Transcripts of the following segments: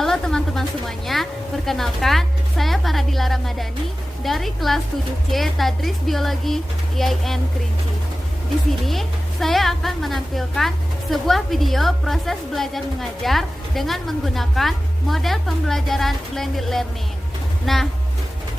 Halo teman-teman semuanya, perkenalkan saya Paradila Ramadhani dari kelas 7C Tadris Biologi IAIN Kerinci. Di sini saya akan menampilkan sebuah video proses belajar mengajar dengan menggunakan model pembelajaran blended learning. Nah,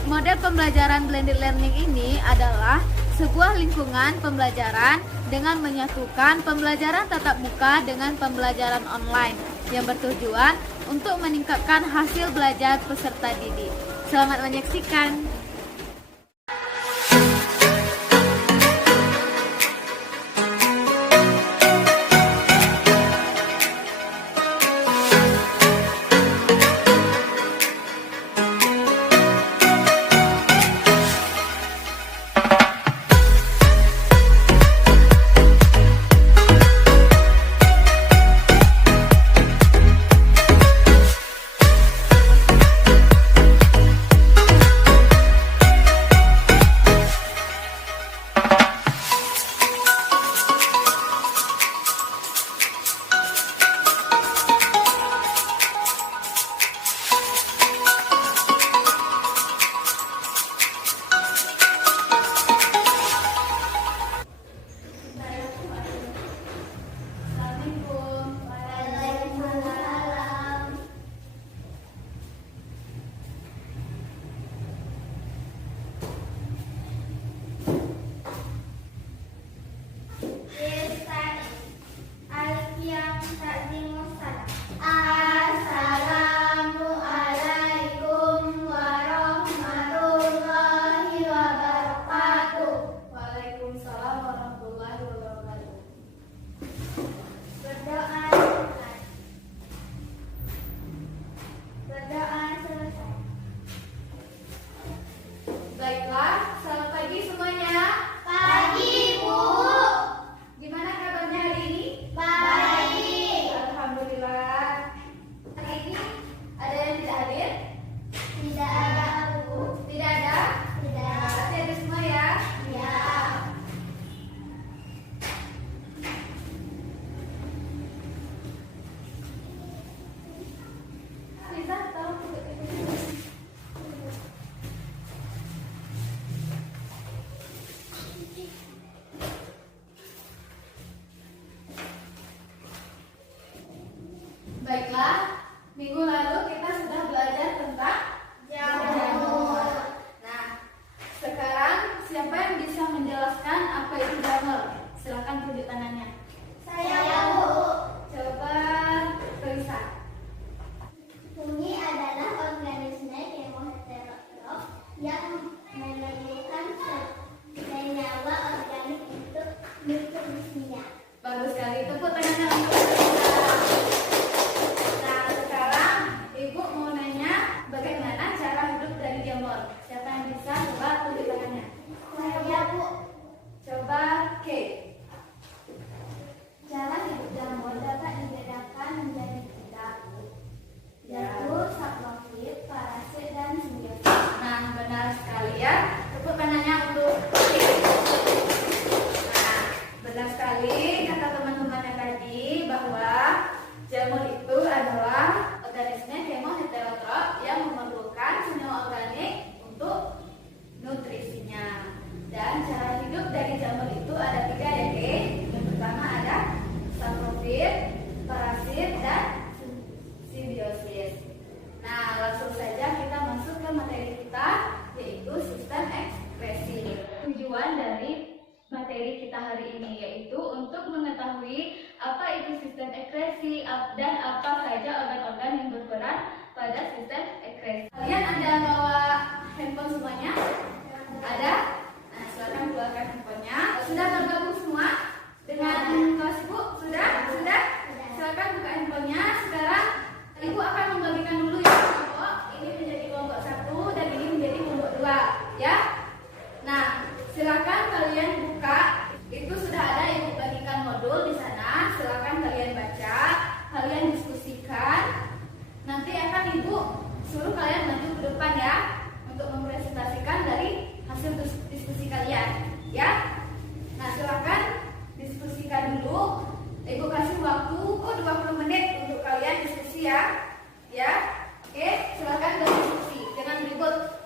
model pembelajaran blended learning ini adalah sebuah lingkungan pembelajaran dengan menyatukan pembelajaran tatap muka dengan pembelajaran online yang bertujuan untuk meningkatkan hasil belajar peserta didik. Selamat menyaksikan. Baiklah, selamat pagi semuanya. Pagi, Bu. Gimana kabarnya hari ini? Baik. Alhamdulillah. Hari ini ada yang tidak hadir? Tidak ada, Bu. Tidak ada? Tidak. Pasti ada semua ya? Ya. Bisa tolong tutup itu. Baiklah, minggu lalu kita sudah belajar tentang jamur. Nah, sekarang siapa yang bisa menjelaskan apa itu jamur? Silakan tunjuk tangannya. Saya, Bu. Coba tulisan. Fungi adalah organisme heterotrof yang memerlukan senyawa organik untuk nutrisinya. Bagus sekali. Tepuk tangannya untuk kita. Nah, sekarang Ibu mau nanya bagaimana cara hidup dari jamur. Siapa yang bisa? Coba tunjuk tangannya. Saya, Bu. Coba K. Cara hidup jamur dapat dibedakan menjadi tiga, yaitu saprofit, parasit, dan simbiosis. Nah, benar sekali ya. Tepuk tangannya untuk K. Nah, benar sekali kata teman-temannya tadi bahwa jamur itu adalah organisme heterotrof yang memerlukan senyawa organik untuk nutrisinya. Dan cara hidup dari jamur itu ada tiga ya, K. Yang pertama ada saprofit, parasit, dan simbiosis. Nah, langsung saja kita masuk ke materi kita, yaitu sistem ekspresi. Tujuan dari materi kita hari ini yaitu untuk mengetahui apa itu sistem ekspresi dan apa saja organ-organ yang berperan pada sistem ekspresi. Kalian ada bawa handphone semuanya? Ada? Nah, silakan keluarkan handphonenya. Sudah tergabung semua dengan kelas Ibu? Sudah? Sudah? Silakan buka handphonenya. Sekarang Ibu akan membagikan dulu ya kelompok. Ini menjadi kelompok 1 dan ini menjadi kelompok 2, ya. Nah, silakan kalian buka. Itu sudah ada Ibu bagikan modul di sana. Silakan kalian baca, kalian diskusikan. Nanti akan Ibu suruh kalian maju ke depan ya untuk mempresentasikan dari hasil diskusi kalian, ya. Nah, silakan diskusikan dulu. Ibu kasih waktu 20 menit untuk kalian diskusi ya. Ya, oke, silakan berdiskusi, jangan ribut.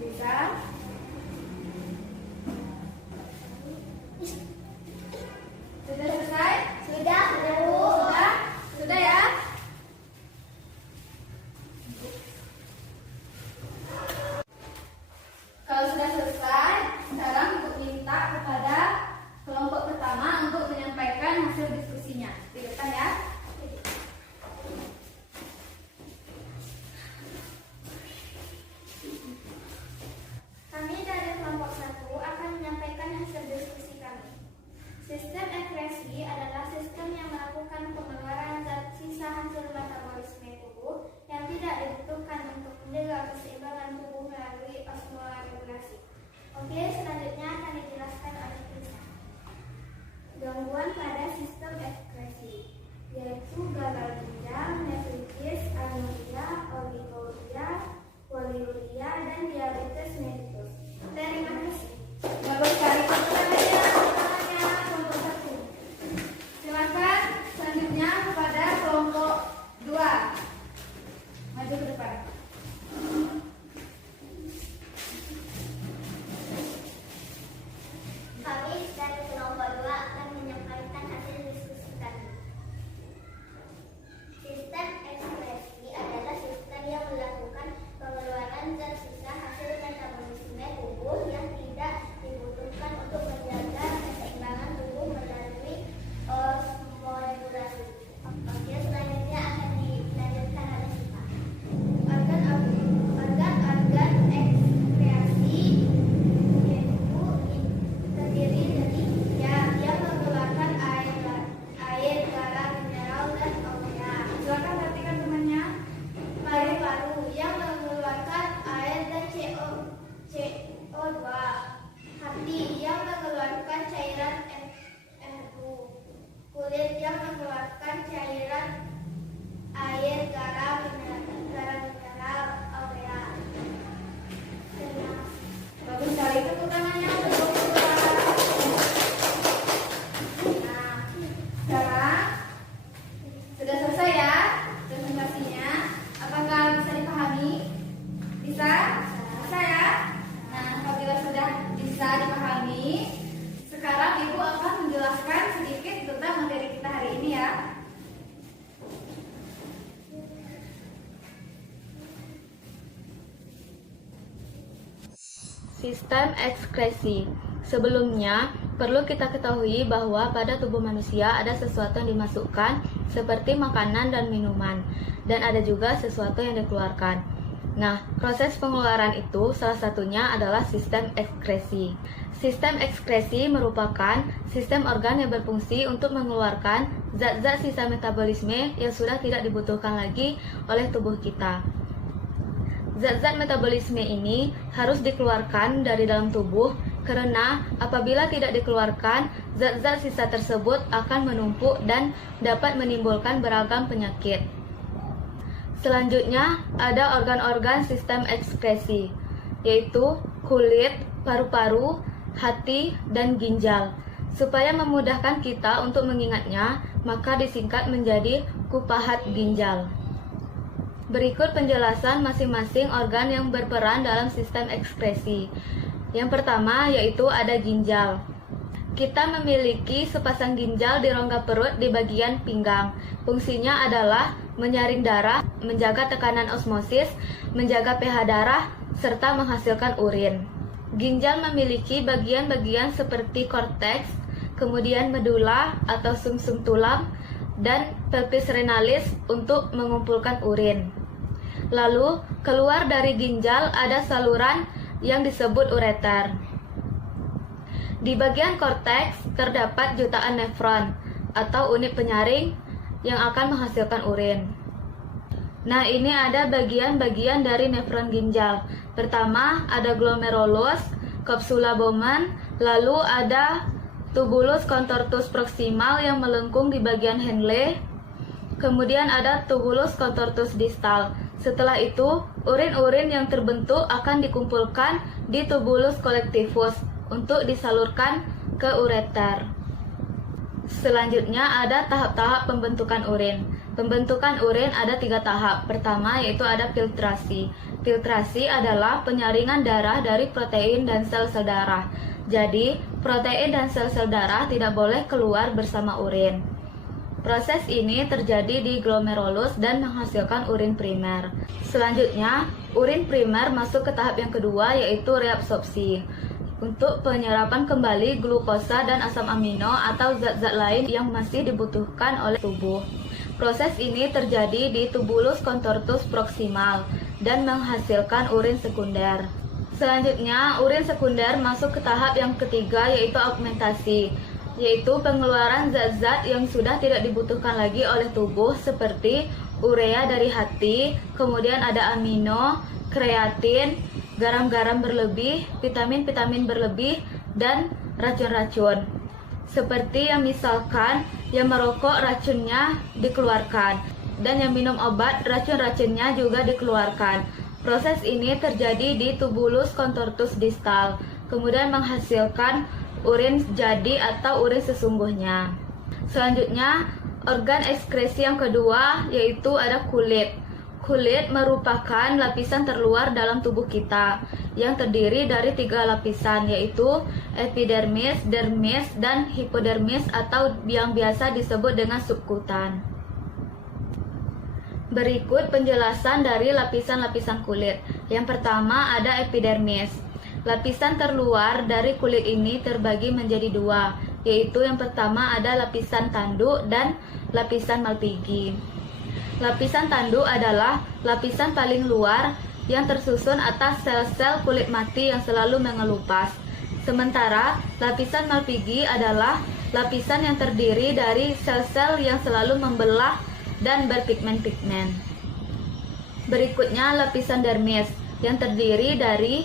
Bisa? Sudah selesai? Sudah, Bu. Sudah? Sudah ya? Kalau sudah selesai, sekarang Ibu minta kepada kelompok pertama untuk menyampaikan hasil diskusinya. Di depan ya. Kami dari kelompok 1 akan menyampaikan hasil diskusi kami. Sistem ekskresi adalah sistem yang melakukan pengeluaran zat sisa hasil metabolisme tubuh yang tidak dibutuhkan untuk menjaga keseimbangan tubuh melalui osmoregulasi. Oke, selanjutnya akan dijelaskan oleh Krista. Gangguan pada sistem ekskresi yaitu gagal ginjal, nefritis, anuria, oliguria, poliuria, dan diabetes mellitus. Terima kasih. Bagus sekali. Pertanyaannya kelompok 1. Silakan selanjutnya kepada kelompok 2. Maju ke depan. Kami dari kelompok 2 akan menyampaikan hasil diskusi kami. Sistem ekskresi adalah sistem yang melakukan pengeluaran zat sisa hasil metabolisme tubuh yang tidak dibutuhkan untuk menjaga keseimbangan tubuh melalui osmoregulasi. Oke, selanjutnya akan dilanjutkan oleh Siva. Organ-organ ekskresi yaitu terdiri dari yang mengeluarkan air, garam, mineral, dan urea. Silakan perhatikan temannya. Paru-paru yang mengeluarkan air dan CO2. Hati yang mengeluarkan cairan NO. Kulit yang mengeluarkan cairan air, garam, mineral, urea. Terima kasih. Bagus sekali. Tepuk tangannya untuk kelompok 2. Nah, sekarang sudah selesai ya presentasinya. Apakah bisa dipahami? Bisa? Bisa ya? Nah, apabila sudah bisa dipahami, sekarang Ibu akan menjelaskan sedikit tentang materi kita hari ini ya. Sistem ekskresi. Sebelumnya, perlu kita ketahui bahwa pada tubuh manusia ada sesuatu yang dimasukkan seperti makanan dan minuman, dan ada juga sesuatu yang dikeluarkan. Nah, proses pengeluaran itu salah satunya adalah sistem ekskresi. Sistem ekskresi merupakan sistem organ yang berfungsi untuk mengeluarkan zat-zat sisa metabolisme yang sudah tidak dibutuhkan lagi oleh tubuh kita. Zat-zat metabolisme ini harus dikeluarkan dari dalam tubuh karena apabila tidak dikeluarkan, zat-zat sisa tersebut akan menumpuk dan dapat menimbulkan beragam penyakit. Selanjutnya ada organ-organ sistem ekskresi, yaitu kulit, paru-paru, hati, dan ginjal. Supaya memudahkan kita untuk mengingatnya, maka disingkat menjadi kupahat ginjal. Berikut penjelasan masing-masing organ yang berperan dalam sistem ekskresi. Yang pertama yaitu ada ginjal. Kita memiliki sepasang ginjal di rongga perut di bagian pinggang. Fungsinya adalah menyaring darah, menjaga tekanan osmosis, menjaga pH darah, serta menghasilkan urin. Ginjal memiliki bagian-bagian seperti korteks, kemudian medula atau sumsum tulang, dan pelvis renalis untuk mengumpulkan urin. Lalu, keluar dari ginjal ada saluran yang disebut ureter. Di bagian korteks terdapat jutaan nefron atau unit penyaring yang akan menghasilkan urin. Nah, ini ada bagian-bagian dari nefron ginjal. Pertama, ada glomerulus, capsula Bowman, lalu ada tubulus contortus proximal yang melengkung di bagian Henle. Kemudian ada tubulus contortus distal. Setelah itu, urin-urin yang terbentuk akan dikumpulkan di tubulus collectivus untuk disalurkan ke ureter. Selanjutnya ada tahap-tahap pembentukan urin. Pembentukan urin ada 3 tahap. Pertama yaitu ada filtrasi. Filtrasi adalah penyaringan darah dari protein dan sel-sel darah. Jadi, protein dan sel-sel darah tidak boleh keluar bersama urin. Proses ini terjadi di glomerulus dan menghasilkan urin primer. Selanjutnya, urin primer masuk ke tahap yang kedua yaitu reabsorpsi. Untuk penyerapan kembali glukosa dan asam amino atau zat-zat lain yang masih dibutuhkan oleh tubuh. Proses ini terjadi di tubulus contortus proximal dan menghasilkan urin sekunder. Selanjutnya, urin sekunder masuk ke tahap yang ketiga yaitu augmentasi, yaitu pengeluaran zat-zat yang sudah tidak dibutuhkan lagi oleh tubuh seperti urea dari hati, kemudian ada amino, kreatin, garam-garam berlebih, vitamin-vitamin berlebih, dan racun-racun. Seperti yang misalkan yang merokok racunnya dikeluarkan, dan yang minum obat racun-racunnya juga dikeluarkan. Proses ini terjadi di tubulus contortus distal, kemudian menghasilkan urin jadi atau urin sesungguhnya. Selanjutnya, organ ekskresi yang kedua yaitu ada kulit. Kulit merupakan lapisan terluar dalam tubuh kita yang terdiri dari 3 lapisan yaitu epidermis, dermis, dan hipodermis atau yang biasa disebut dengan subkutan. Berikut penjelasan dari lapisan-lapisan kulit. Yang pertama ada epidermis. Lapisan terluar dari kulit ini terbagi menjadi 2, yaitu yang pertama ada lapisan tanduk dan lapisan Malpighi. Lapisan tanduk adalah lapisan paling luar yang tersusun atas sel-sel kulit mati yang selalu mengelupas. Sementara lapisan Malpighi adalah lapisan yang terdiri dari sel-sel yang selalu membelah dan berpigmen-pigmen. Berikutnya lapisan dermis yang terdiri dari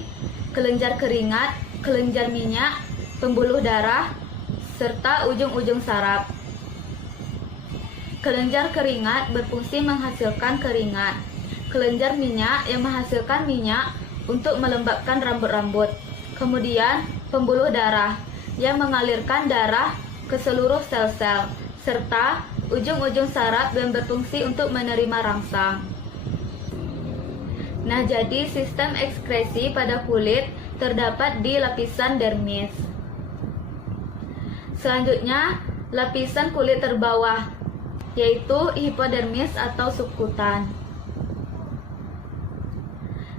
kelenjar keringat, kelenjar minyak, pembuluh darah, serta ujung-ujung saraf. Kelenjar keringat berfungsi menghasilkan keringat. Kelenjar minyak yang menghasilkan minyak untuk melembabkan rambut-rambut. Kemudian pembuluh darah yang mengalirkan darah ke seluruh sel-sel, serta ujung-ujung saraf yang berfungsi untuk menerima rangsang. Nah, jadi sistem ekskresi pada kulit terdapat di lapisan dermis. Selanjutnya, lapisan kulit terbawah, yaitu hipodermis atau subkutan.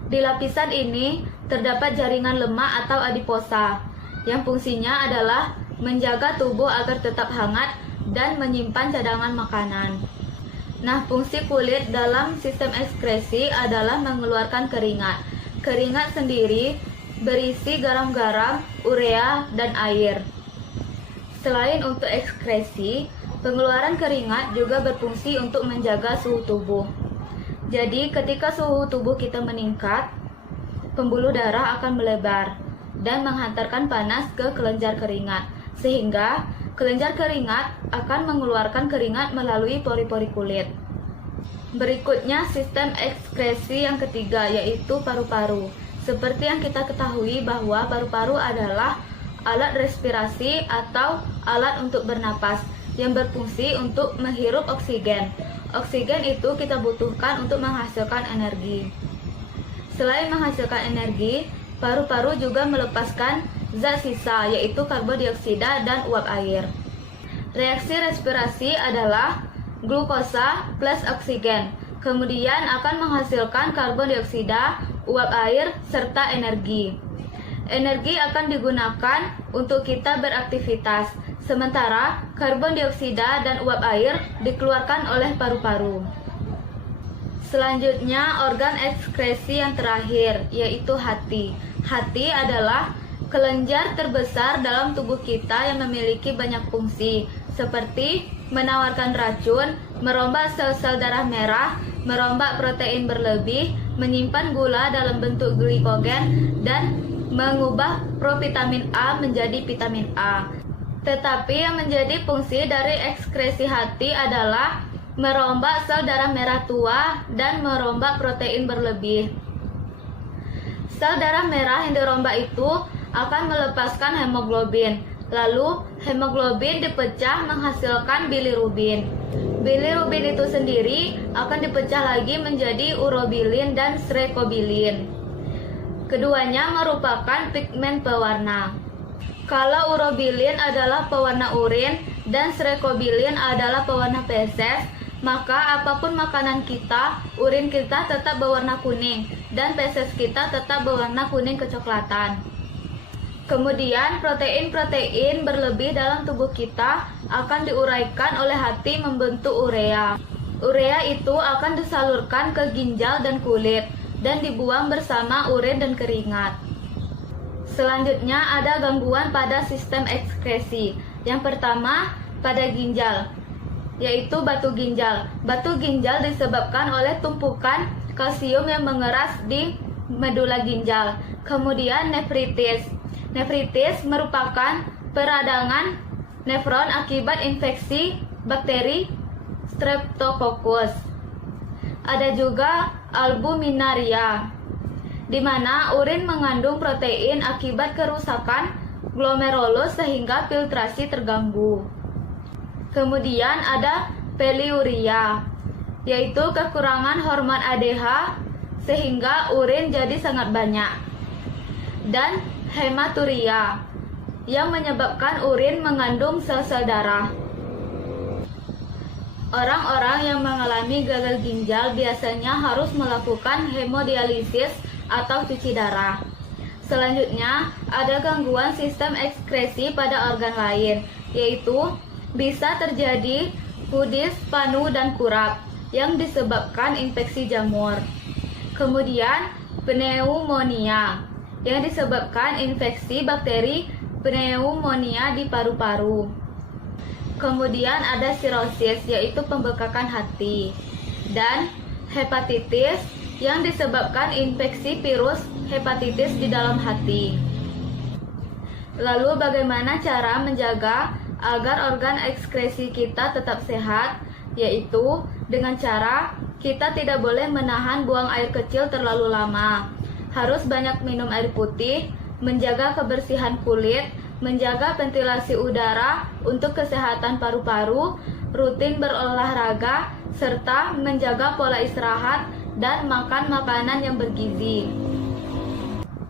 Di lapisan ini terdapat jaringan lemak atau adiposa, yang fungsinya adalah menjaga tubuh agar tetap hangat dan menyimpan cadangan makanan. Nah, fungsi kulit dalam sistem ekskresi adalah mengeluarkan keringat. Keringat sendiri berisi garam-garam, urea, dan air. Selain untuk ekskresi, pengeluaran keringat juga berfungsi untuk menjaga suhu tubuh. Jadi, ketika suhu tubuh kita meningkat, pembuluh darah akan melebar dan menghantarkan panas ke kelenjar keringat, sehingga kelenjar keringat akan mengeluarkan keringat melalui pori-pori kulit. Berikutnya sistem ekskresi yang ketiga yaitu paru-paru. Seperti yang kita ketahui bahwa paru-paru adalah alat respirasi atau alat untuk bernapas yang berfungsi untuk menghirup oksigen. Oksigen itu kita butuhkan untuk menghasilkan energi. Selain menghasilkan energi, paru-paru juga melepaskan zat sisa, yaitu karbon dioksida dan uap air. Reaksi respirasi adalah glukosa plus oksigen, kemudian akan menghasilkan karbon dioksida, uap air, serta energi. Energi akan digunakan untuk kita beraktivitas, sementara karbon dioksida dan uap air dikeluarkan oleh paru-paru. Selanjutnya, organ ekskresi yang terakhir, yaitu hati. Hati adalah kelenjar terbesar dalam tubuh kita yang memiliki banyak fungsi, seperti menawarkan racun, merombak sel-sel darah merah, merombak protein berlebih, menyimpan gula dalam bentuk glikogen, dan mengubah provitamin A menjadi vitamin A. Tetapi yang menjadi fungsi dari ekskresi hati adalah merombak sel darah merah tua dan merombak protein berlebih. Sel darah merah yang dirombak itu akan melepaskan hemoglobin. Lalu, hemoglobin dipecah menghasilkan bilirubin. Bilirubin itu sendiri akan dipecah lagi menjadi urobilin dan strekobilin. Keduanya merupakan pigmen pewarna. Kalau urobilin adalah pewarna urin dan strekobilin adalah pewarna feses, maka apapun makanan kita, urin kita tetap berwarna kuning dan feses kita tetap berwarna kuning kecoklatan. Kemudian protein-protein berlebih dalam tubuh kita akan diuraikan oleh hati membentuk urea. Urea itu akan disalurkan ke ginjal dan kulit dan dibuang bersama urin dan keringat. Selanjutnya ada gangguan pada sistem ekskresi. Yang pertama pada ginjal, yaitu batu ginjal. Batu ginjal disebabkan oleh tumpukan kalsium yang mengeras di medula ginjal. Kemudian nefritis. Nefritis merupakan peradangan nefron akibat infeksi bakteri Streptococcus. Ada juga albuminaria, di mana urin mengandung protein akibat kerusakan glomerulus sehingga filtrasi terganggu. Kemudian ada poliuria, yaitu kekurangan hormon ADH sehingga urin jadi sangat banyak. Dan hematuria, yang menyebabkan urin mengandung sel-sel darah. Orang-orang yang mengalami gagal ginjal biasanya harus melakukan hemodialisis atau cuci darah. Selanjutnya, ada gangguan sistem ekskresi pada organ lain, yaitu bisa terjadi kudis, panu, dan kurap yang disebabkan infeksi jamur. Kemudian, pneumonia yang disebabkan infeksi bakteri pneumonia di paru-paru. Kemudian ada sirosis, yaitu pembekakan hati. Dan hepatitis yang disebabkan infeksi virus hepatitis di dalam hati. Lalu bagaimana cara menjaga agar organ ekskresi kita tetap sehat? Yaitu dengan cara kita tidak boleh menahan buang air kecil terlalu lama. Harus banyak minum air putih, menjaga kebersihan kulit, menjaga ventilasi udara untuk kesehatan paru-paru, rutin berolahraga, serta menjaga pola istirahat dan makan makanan yang bergizi.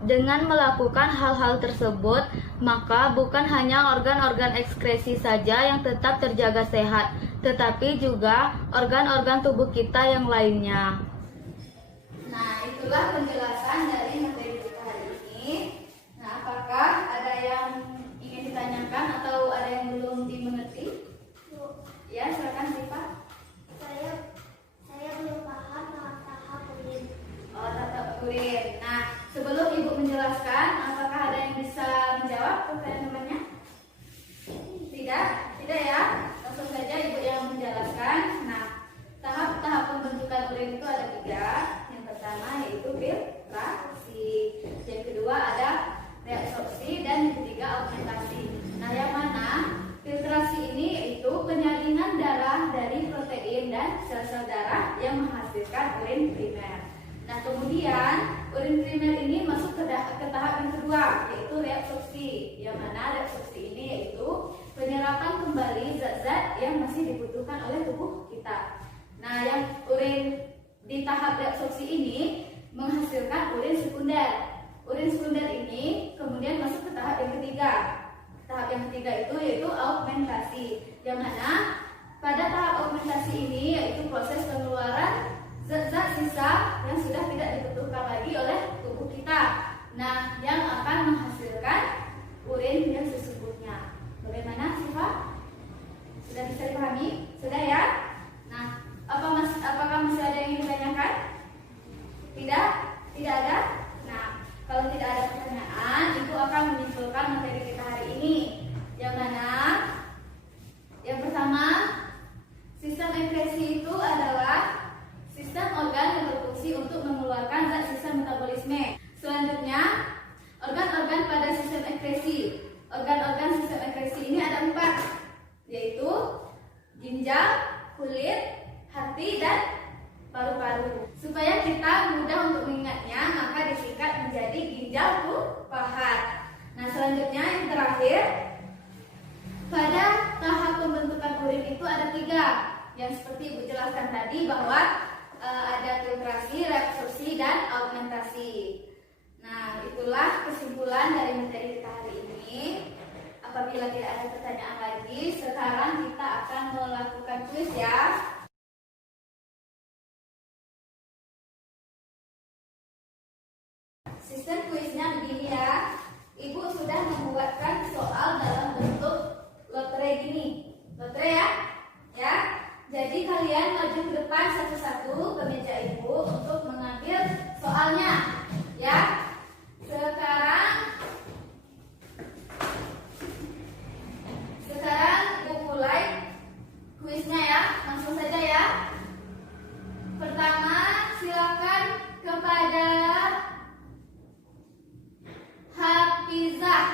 Dengan melakukan hal-hal tersebut, maka bukan hanya organ-organ ekskresi saja yang tetap terjaga sehat, tetapi juga organ-organ tubuh kita yang lainnya. Nah, itulah penjelasan dari materi kita hari ini. Nah, apakah ada yang ingin ditanyakan atau ada yang belum dimengerti? Ya, silakan Siva. Saya belum paham tahap urin. Oh, tahap urin. Nah, sebelum Ibu menjelaskan, apakah ada yang bisa menjawab pertanyaan temannya? Tidak ya. Langsung saja Ibu yang menjelaskan. Nah, tahap-tahap pembentukan urin itu ada 3. Yang pertama yaitu filtrasi. Yang kedua ada reabsorpsi dan yang ketiga augmentasi. Nah, yang mana filtrasi ini yaitu penyalingan darah dari protein dan sel-sel darah yang menghasilkan urin primer. Nah, kemudian urin primer ini masuk ke tahap yang kedua, yaitu reabsorpsi. Yang mana reabsorpsi ini yaitu penyerapan kembali zat-zat yang masih dibutuhkan oleh tubuh kita. Nah, yang urin di tahap reabsorpsi ini menghasilkan urin sekunder. Urin sekunder ini kemudian masuk ke tahap yang ketiga. Tahap yang ketiga itu yaitu augmentasi. Yang mana pada tahap augmentasi ini yaitu proses pengeluaran zat-zat sisa yang sudah tidak dibutuhkan lagi oleh tubuh kita. Nah, yang akan menghasilkan urin yang sesungguhnya. Bagaimana, Siva? Sudah bisa dipahami? Sudah ya? Nah, apakah masih ada yang ingin ditanyakan? Tidak? Tidak ada? Nah, kalau tidak ada pertanyaan, itu akan menyimpulkan materi kita hari ini. Yang mana? Yang pertama, sistem ekskresi itu adalah sistem organ yang berfungsi untuk mengeluarkan zat sisa metabolisme. Selanjutnya, organ-organ pada sistem ekskresi. Organ-organ sistem ekskresi ini ada 4, yaitu ginjal, kulit, hati, dan paru-paru. Supaya kita mudah untuk mengingatnya, maka disingkat menjadi ginjal pahat. Nah, selanjutnya yang terakhir, pada tahap pembentukan urin itu ada 3, yang seperti Ibu jelaskan tadi bahwa ada filtrasi, reabsorpsi, dan augmentasi. Nah, itulah kesimpulan dari materi kita hari ini. Apabila tidak ada pertanyaan lagi, sekarang kita akan melakukan kuis ya. Sistem kuisnya begini ya. Ibu sudah membuatkan soal dalam bentuk lotre gini. Lotre ya? Ya. Jadi kalian maju ke depan satu-satu ke meja ibu untuk mengambil soalnya. Ya. Sekarang ibu mulai kuisnya ya. Langsung saja ya. Pertama, silakan kepada Hafizah.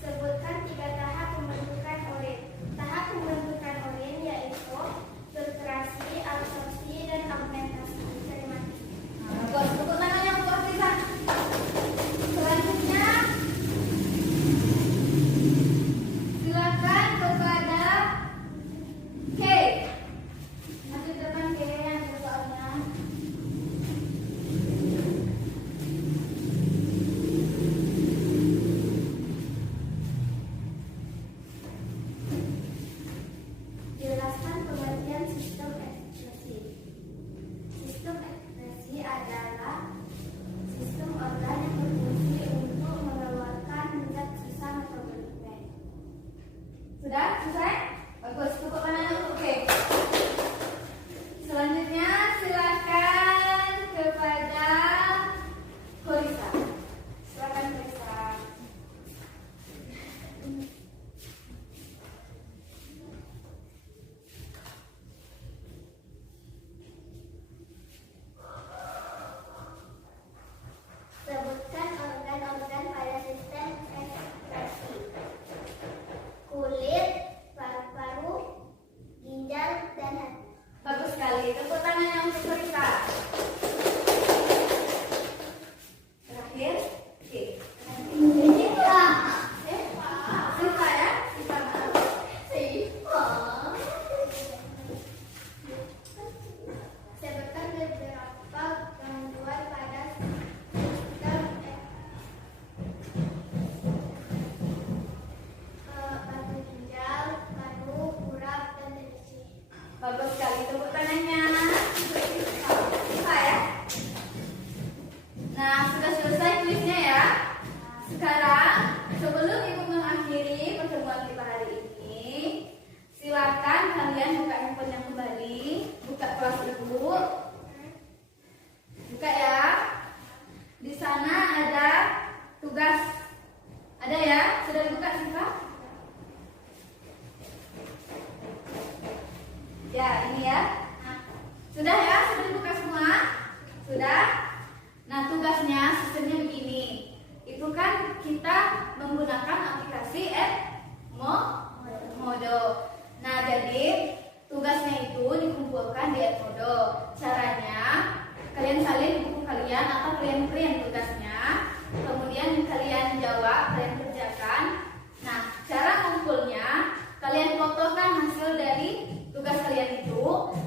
Sebutkan 3 tahap pembentukan urin. Tahap pembentukan urin yaitu filtrasi, absorpsi, dan augmentasi. Terima print tugasnya. Kemudian kalian jawab, kalian kerjakan. Nah, cara ngumpulnya, kalian fotokan hasil dari tugas kalian itu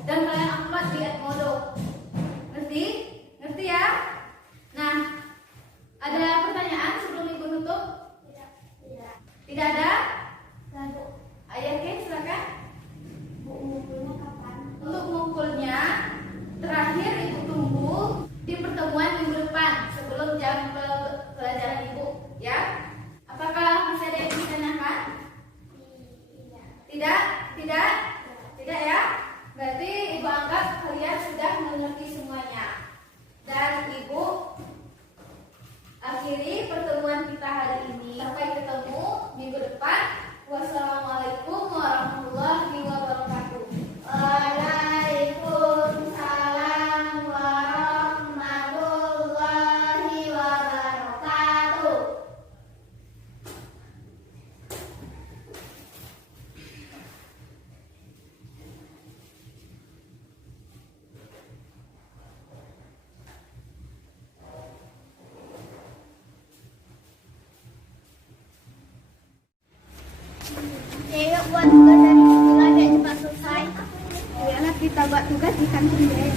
dan kalian upload di Edmodo. Ngerti? Ngerti ya? Nah, ada pertanyaan sebelum ibu tutup? Tidak. Tidak ada? Lalu, Ayo, oke, silakan. Bu, ngumpulnya kapan? Untuk mengumpulnya, terakhir ibu tunggu di pertemuan minggu depan sebelum jam pelajaran ibu, ya. Apakah masih ada yang ditanyakan? Tidak. Tidak? Tidak? Tidak ya? Berarti ibu anggap kalian sudah mengerti semuanya. Dan ibu akhiri pertemuan kita hari ini. Sampai ketemu minggu depan. Wassalamualaikum warahmatullahi wabarakatuh. Waalaikumsalam warahmatullahi wabarakatuh. Yuk buat tugas dari sekolah biar cepat selesai. Biarlah kita buat tugas di kantin deh.